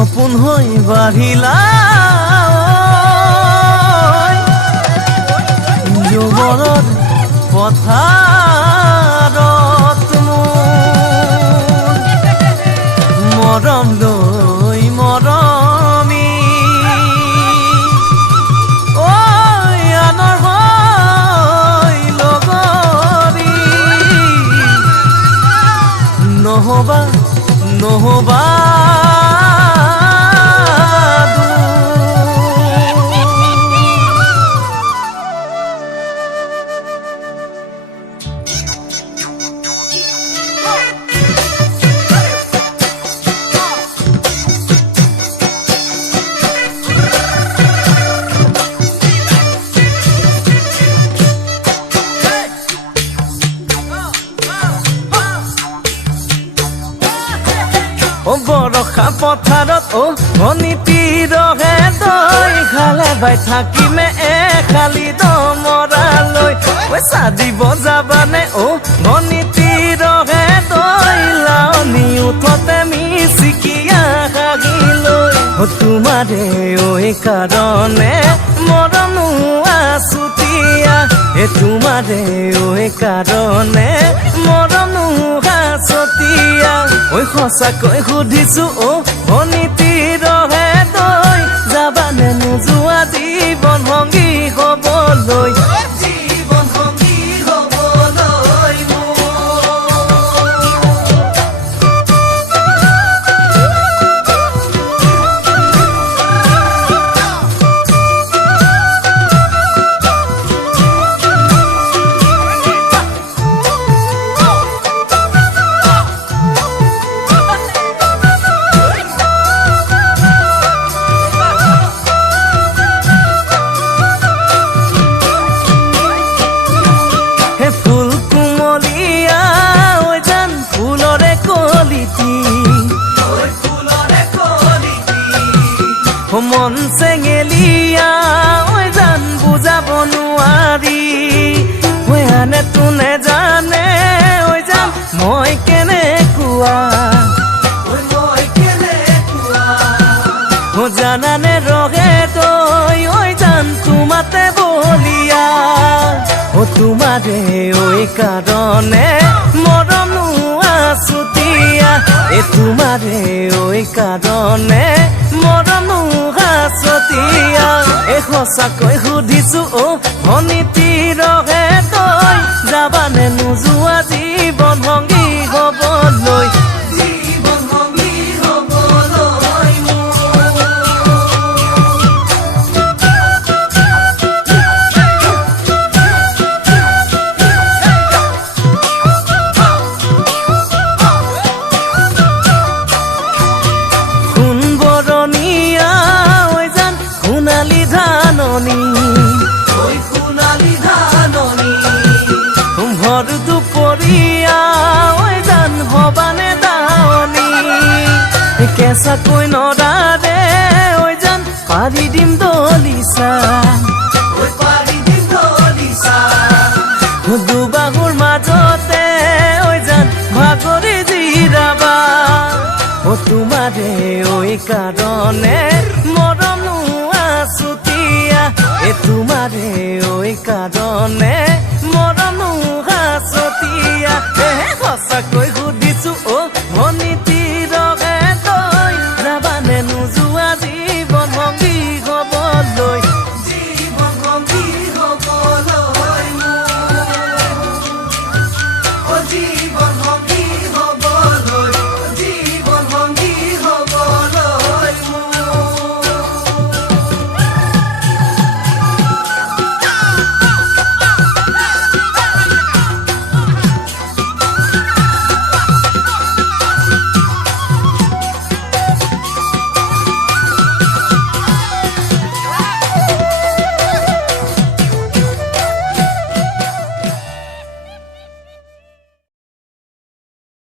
সপোন হৈ বাঢ়িলা যৌৱনত পথাৰত মৰম লৈ মৰমি আনৰ হৈ লগৰী নহবা নহবা বৰষা পথাৰত অনীতি ৰহে তই খালে বাই থাকিমে খালি দমৰালৈ চাজিব যাবানে অনীতি ৰহে তই লাৱনি উঠতে মিচিকিয়া হাগিলৈ তোমাৰে কাৰণে মৰম আছুতীয়া তোমাৰে কাৰণে মৰম আছতীয়া সঁচাকৈ সুধিছো অনীতি ৰহে তই যাবানে নোযোৱা জীৱন সংগী হবলৈ জীৱন সংগী হবলৈ মন চেঙেলিয়া জান বুজাব নোৱাৰি আনে তোনে জানে জান মই কেনেকুৱা জানানে ৰহে তই জান তোমাতে বলিয়া তোমাৰে কাৰণে মৰম আছুতীয়া তোমাৰে কাৰণে মৰম আছতীয়া সঁচাকৈ সুধিছো অনীতি ৰহে তই যাবানে নোযোৱা জীৱন সংগী হবলৈ জীৱন সংগী হবলৈ ভৰ দুপৰীয়া জান হবানে দাৱনী কেঁচাকৈ নদাৰে জান পাৰি দিম দলিচা দুবাহুৰ মাজতে জান ভাগৰি জিৰাবা তোমাৰে কাৰণে মৰম আছুতীয়া তোমাৰে কাৰণে মৰম আছতীয়া সঁচাকৈ